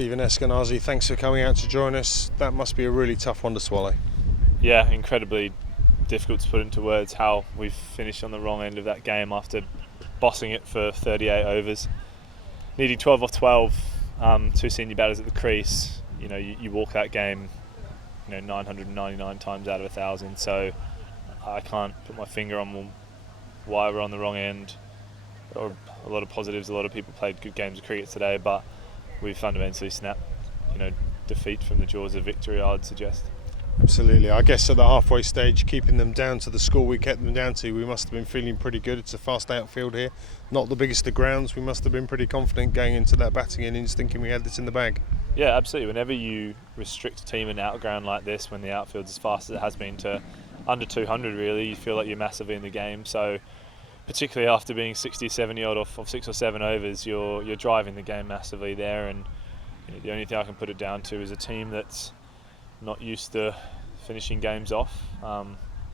Stephen Eskinazi, thanks for coming out to join us. That must be a really tough one to swallow. Yeah, incredibly difficult to put into words how we've finished on the wrong end of that game after bossing it for 38 overs. Needing 12 off 12, two senior batters at the crease. You know, you walk that game, 999 times out of 1,000. So I can't put my finger on why we're on the wrong end. Or a lot of positives. A lot of people played good games of cricket today, but we fundamentally snapped, defeat from the jaws of victory, I'd suggest. Absolutely. I guess at the halfway stage, keeping them down to the score we kept them down to, we must have been feeling pretty good. It's a fast outfield here, not the biggest of grounds. We must have been pretty confident going into that batting innings, thinking we had this in the bag. Yeah, absolutely. Whenever you restrict a team in outground like this, when the outfield's as fast as it has been to under 200, really, you feel like you're massively in the game. So, particularly after being 60, 70 odd off 6 or 7 overs, you're driving the game massively there. And the only thing I can put it down to is a team that's not used to finishing games off.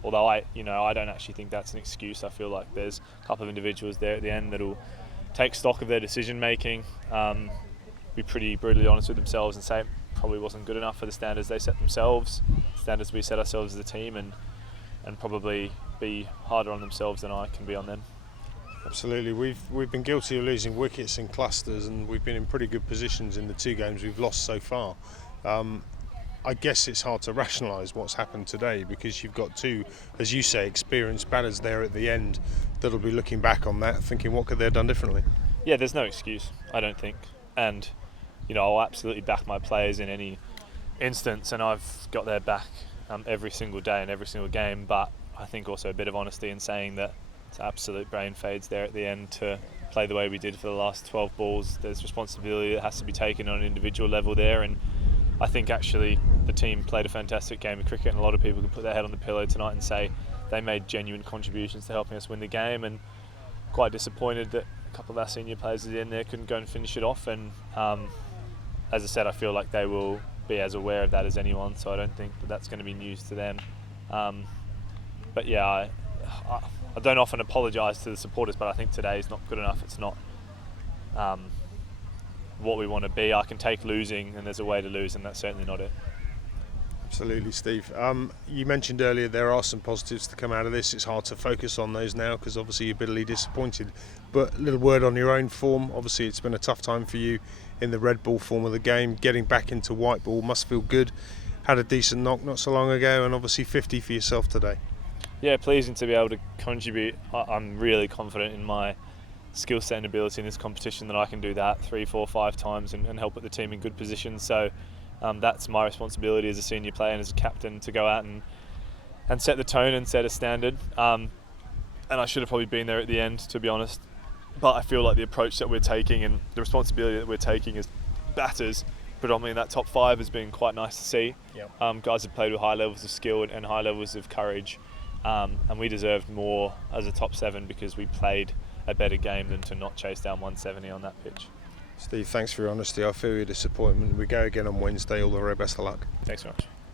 Although I don't actually think that's an excuse. I feel like there's a couple of individuals there at the end that'll take stock of their decision making, be pretty brutally honest with themselves and say it probably wasn't good enough for the standards they set themselves, standards we set ourselves as a team, and probably be harder on themselves than I can be on them. Absolutely. We've been guilty of losing wickets in clusters, and we've been in pretty good positions in the 2 games we've lost so far. I guess it's hard to rationalise what's happened today, because you've got 2, as you say, experienced batters there at the end that'll be looking back on that thinking what could they have done differently. Yeah, there's no excuse, I don't think. And I'll absolutely back my players in any instance, and I've got their back every single day and every single game. But I think also a bit of honesty in saying that it's absolute brain fades there at the end to play the way we did for the last 12 balls. There's responsibility that has to be taken on an individual level there, and I think actually the team played a fantastic game of cricket, and a lot of people can put their head on the pillow tonight and say they made genuine contributions to helping us win the game, and quite disappointed that a couple of our senior players in there couldn't go and finish it off. And as I said, I feel like they will be as aware of that as anyone, so I don't think that's going to be news to them. But yeah, I don't often apologise to the supporters, but I think today is not good enough. It's not what we want to be. I can take losing, and there's a way to lose, and that's certainly not it. Absolutely, Steve. You mentioned earlier there are some positives to come out of this. It's hard to focus on those now because obviously you're bitterly disappointed. But a little word on your own form. Obviously it's been a tough time for you in the red ball form of the game. Getting back into white ball must feel good. Had a decent knock not so long ago, and obviously 50 for yourself today. Yeah, pleasing to be able to contribute. I'm really confident in my skill set and ability in this competition that I can do that 3, 4, 5 times and help put the team in good positions. So that's my responsibility as a senior player and as a captain, to go out and set the tone and set a standard. And I should have probably been there at the end, to be honest. But I feel like the approach that we're taking and the responsibility that we're taking as batters, predominantly in that top 5, has been quite nice to see. Yep. Guys have played with high levels of skill and high levels of courage. And we deserved more as a top 7 because we played a better game than to not chase down 170 on that pitch. Steve, thanks for your honesty. I feel your disappointment. We go again on Wednesday. All the very best of luck. Thanks very much.